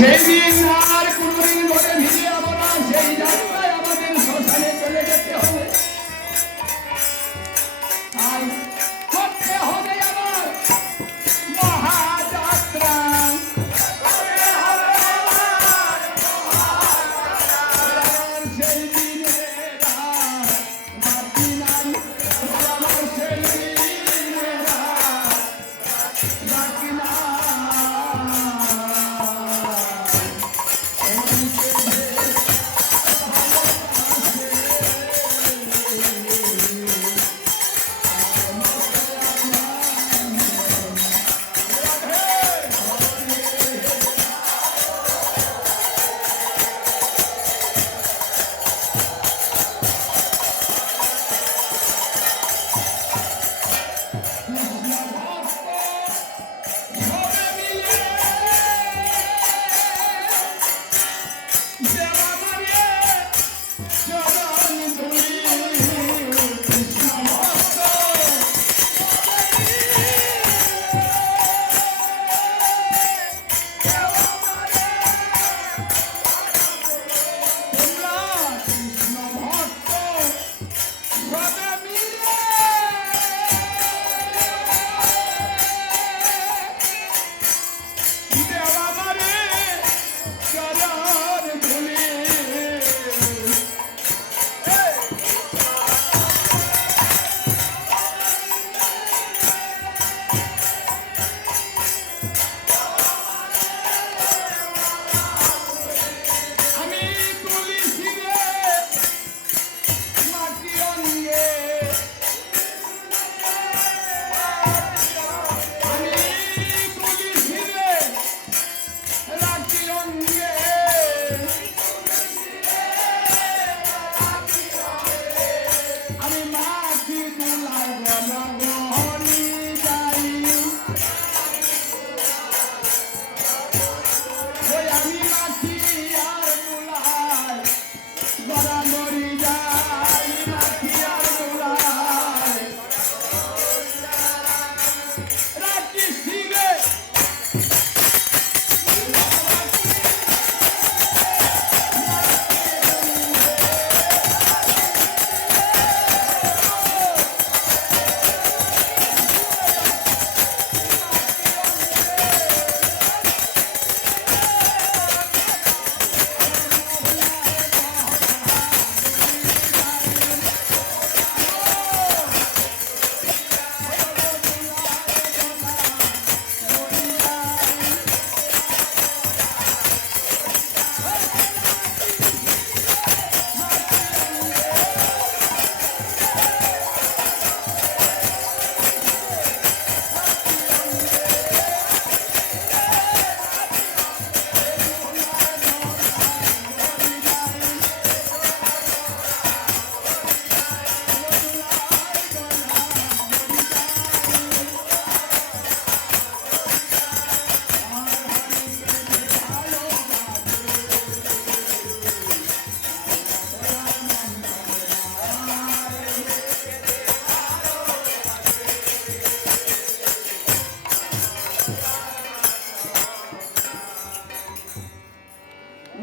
সেদিন আর কোনদিন বলে ভিড়ে যাবো না, সেই যাত্রায় আমাদের শ্মশানে চলে যেতে হবে। আর করতে হবে আমার মহাযাত্রা। সেই দিনের বাকি নাই, আমার সেই দিনের বাকি নাই।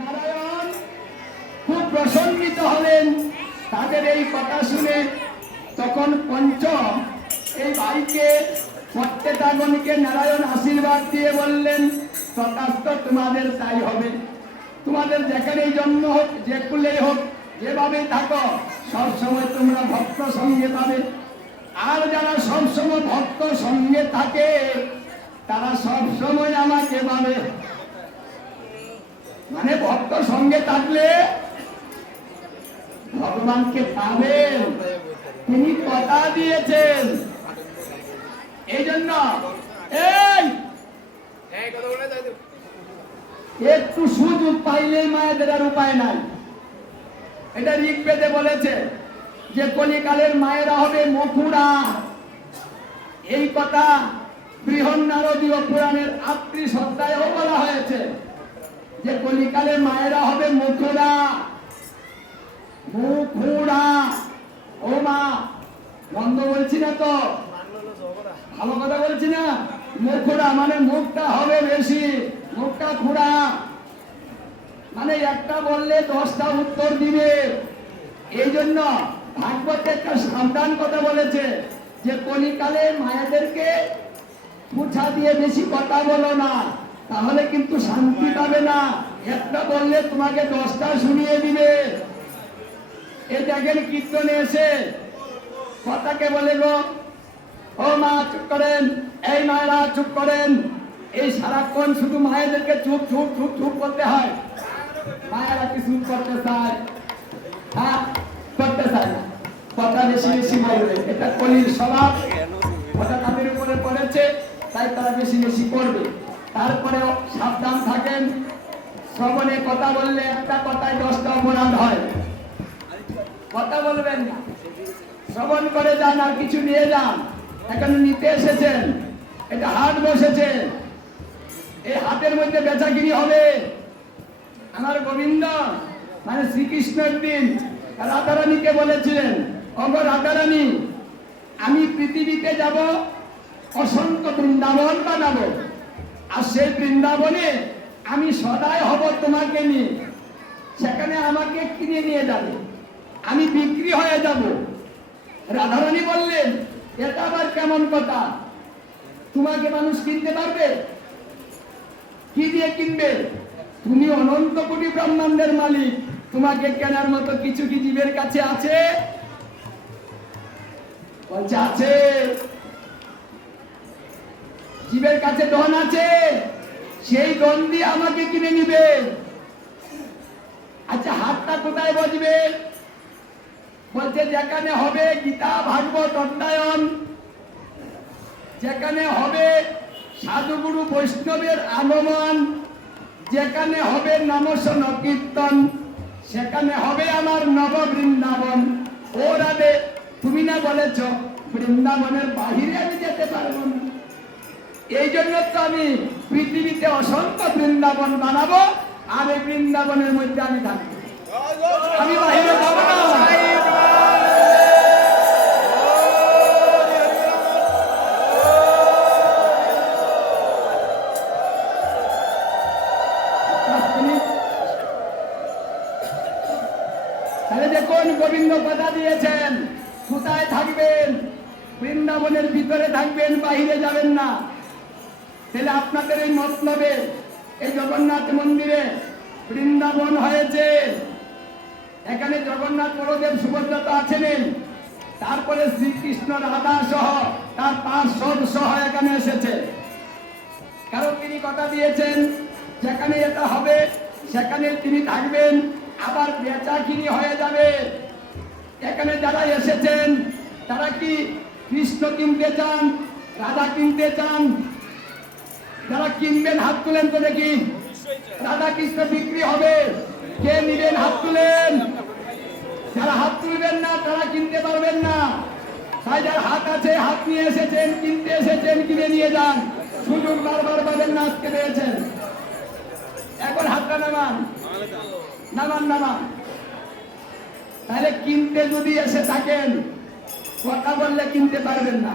নারায়ণ খুব প্রসন্নিত হলেন তাদের এই কথা শুনে। তখন পঞ্চম এই ভাইকে প্রত্যেকগণকে নারায়ণ আশীর্বাদ দিয়ে বললেন, তথাস্ত, তোমাদের তাই হবে। তোমাদের যেখানেই জন্ম হোক, যে কুলেই হোক, যেভাবে থাকো, সবসময় তোমরা ভক্ত সঙ্গে পাবে। আর যারা সবসময় ভক্ত সঙ্গে থাকে তারা সবসময় আমাকে পাবে। মানে ভক্ত সঙ্গে থাকলে ভগবানকে পাবেন, তিনি কথা দিয়েছেন। এই জন্য একটু সুযোগ পাইলেই মায়েদের আর উপায় নাই। এটা ঋগ্বেদে বলেছে যে কলিকালের মায়েরা হবে মথুরা। এই কথা বৃহন্নারদীয় পুরাণের আত্রি সত্তায়ও বলা হয়েছে যে কলিকালে মায়েরা হবে মথুরা। মুখুরা, ও মা, বন্ধ বলছি না তো, ভালো কথা বলছি না। মুখুরা মানে মুখটা হবে বেশি, মুখটা খুঁড়া, মানে একটা বললে 10টা উত্তর দিবে। এই জন্য ভাগবত একটা সাবধান কথা বলেছে যে কলিকালে মায়েদেরকে পুছা দিয়ে বেশি কথা বলো না, তাহলে কিন্তু শান্তি পাবে না। একটা বললে তোমাকে 10টা শুনিয়ে দিবে। এই দেখেন কীর্তনে এসে কথাকে বলে গো, ও মা চুপ করেন, এই মায়েরা চুপ করেন। এই সারাক্ষণ শুধু মায়েদেরকে চুপ চুপ চুপ চুপ করতে হয়। মায়েরা কি চুপ করতে চায়? হ্যাঁ, করতে চায় না, কথা বেশি বেশি বলবে। এটা কলির স্বভাব, ওটা তাদের উপরে পড়েছে, তাই তারা বেশি বেশি করবে। তারপরেও সাবধান থাকেন, শ্রবণে কথা বললে একটা কথায় 10টা অপরাধ হয়। কথা বলবেন না, শ্রবণ করে যান আর কিছু নিয়ে যান। এখানে নিতে এসেছেন, এটা হাট বসেছে, এই হাটের মধ্যে বেচাকিনি হবে। আমার গোবিন্দ মানে শ্রীকৃষ্ণের দিন রাধারানীকে বলেছিলেন, অগ রাধারানী, আমি পৃথিবীতে যাব, অসংখ্য বৃন্দাবন বানাবো, আর সেই বৃন্দাবনে আমি সদাই হব তোমাকে নিয়ে। সেখানে আমাকে কিনে নিয়ে যাবে, আমি বিক্রি হয়ে যাব। রাধারানী বললেন, এটা আবার কেমন কথা? তোমাকে মানুষ কিনতে পারবে? কি দিয়ে কিনবে? তুমি অনন্ত কোটি ব্রহ্মাণ্ডের মালিক, তোমাকে কেনার মতো কিছু কি জীবের কাছে আছে? বলছে আছে। জীবের কাছে ধন আছে, সেই ধন দিয়ে আমাকে কিনে নিবে। আচ্ছা, হাতটা কোথায় বসবে? বলছে যেখানে হবে গীতা ভাগবত অধ্যয়ন, যেখানে হবে সাধুগুরু বৈষ্ণবের আগমন, যেখানে হবে নাম সংকীর্তন, সেখানে হবে আমার নব বৃন্দাবন। ও রাধে, তুমি না বলেছ বৃন্দাবনের বাহিরে আমি যেতে পারবো না? এই জন্য তো আমি পৃথিবীতে অসংখ্য বৃন্দাবন বানাবো, আর এই বৃন্দাবনের মধ্যে আমি থাকবো, আমি বাহিরে যাবো না। তাহলে দেখুন, গোবিন্দ কথা দিয়েছেন কোথায় থাকবেন? বৃন্দাবনের ভিতরে থাকবেন, বাহিরে যাবেন না। তাহলে আপনাদের এই মতলবে এই জগন্নাথ মন্দিরে বৃন্দাবন হয়েছে। এখানে জগন্নাথ বলদেব সুভদ্রা তো আছেন, তারপরে শ্রীকৃষ্ণ রাধা সহ তার 5 সদ সহ এখানে এসেছে। কারণ তিনি কথা দিয়েছেন যেখানে এটা হবে সেখানে তিনি থাকবেন, আবার বেচাকিনি হয়ে যাবে। এখানে যারা এসেছেন তারা কি কৃষ্ণ কিনতে চান, রাধা কিনতে চান? যারা কিনবেন হাত তুলেন তো দেখি। রাধা কৃষ্ণ বিক্রি হবে, কে নিবেন হাত তুলেন। যারা হাত তুলবেন না তারা কিনতে পারবেন না। তাই যার হাত আছে, হাত নিয়ে এসেছেন, কিনতে এসেছেন, কিনে নিয়ে যান। সুযোগ বারবার পাবেন না, আজকে পেয়েছেন। এখন হাতটা নামান, নামান নামান। তাহলে কিনতে যদি এসে থাকেন, কথা বললে কিনতে পারবেন না।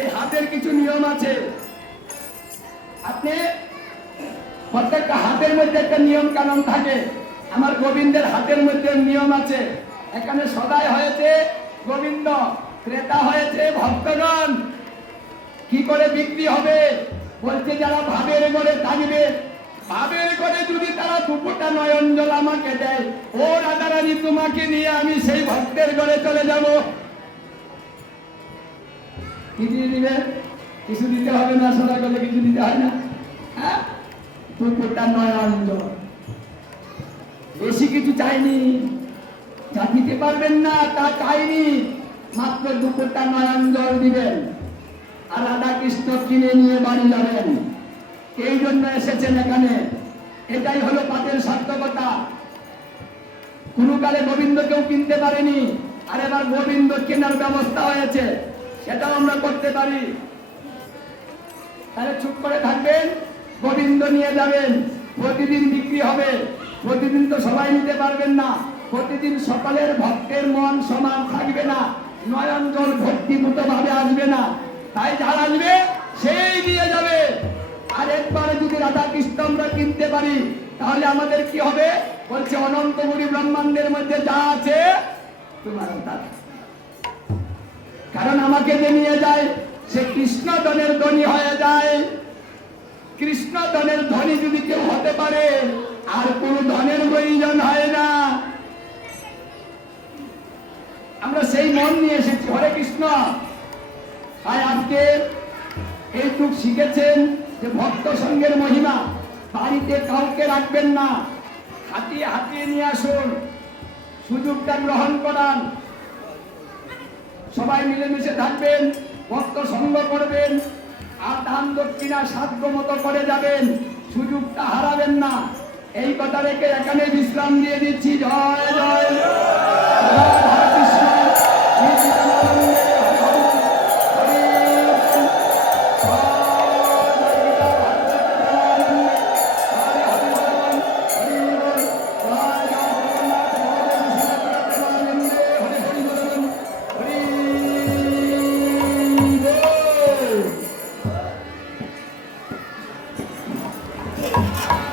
এই হাতের কিছু নিয়ম আছে। আপনি প্রত্যেকটা হাতের মধ্যে একটা নিয়ম কানুন থাকে। আমার গোবিন্দের হাতের মধ্যে নিয়ম আছে। এখানে সদাই হয়েছে গোবিন্দ, ক্রেতা হয়েছে ভক্তগণ। কি করে বিক্রি হবে? বলছে যারা ভাবের ঘরে থাকবে, ভাবের ঘরে যদি তারা 2 ফোঁটা নয়ন জল আমাকে দেয়, ও রাধারানী তোমাকে নিয়ে আমি সেই ভক্তের ঘরে চলে যাব। কি দিয়ে দিবে? কিছু দিতে হবে না, সদা করলে কিছু দিতে হয় না। হ্যাঁ, 2 ফোঁটা নয়ন জল, বেশি কিছু চাইনি। যা দিতে পারবেন না তা চাইনি, মাত্র 2 ফোঁটা নয়ন জল দিবেন, আর রাধা কৃষ্ণ কিনে নিয়ে বাড়ি যাবেন। এই জন্য এসেছেন এখানে। এটাই হলো পাতের সার্থকতা। কোন কালে গোবিন্দ কেউ কিনতে পারেনি, আর এবার গোবিন্দ কেনার ব্যবস্থা হয়েছে, সেটাও আমরা করতে পারি। তাহলে চুপ করে থাকবেন, গোবিন্দ নিয়ে যাবেন। প্রতিদিন বিক্রি হবে, প্রতিদিন তো সবাই নিতে পারবেন না। প্রতিদিন সকলের ভক্তের মন সমান থাকবে না, নয়ন জল ভক্তিভূত ভাবে আসবে না। তাই যারা আসবে সেই নিয়ে যাবে। আর একবারে যদি রাধা কৃষ্ণ আমরা কিনতে পারি, তাহলে আমাদের কি হবে? বলছে অনন্তপুরী ব্রহ্মাণ্ডের মধ্যে যা আছে তোমার তা। কারণ আমাকে যে নিয়ে যায় সে কৃষ্ণ ধনের ধনী হয়ে যায়। কৃষ্ণ ধনের ধনী যদি কেউ হতে পারে আর কোন ধনের প্রয়োজন হয় না। আমরা সেই মন নিয়ে এসেছি। হরে কৃষ্ণ। তাই আজকে এইটুক শিখেছেন যে ভক্ত সঙ্গের মহিমা। বাড়িতে কাউকে রাখবেন না, হাতিয়ে হাতিয়ে নিয়ে আসুন, সুযোগটা গ্রহণ করান। সবাই মিলেমিশে থাকবেন, ভক্ত সঙ্গ করবেন, আর দান দক্ষিণা সাধ্য মতো করে যাবেন, সুযোগটা হারাবেন না। এই কথা রেখে এখানে বিশ্রাম দিয়ে দিচ্ছি। জয় জয় রাধা কৃষ্ণ। Thank you.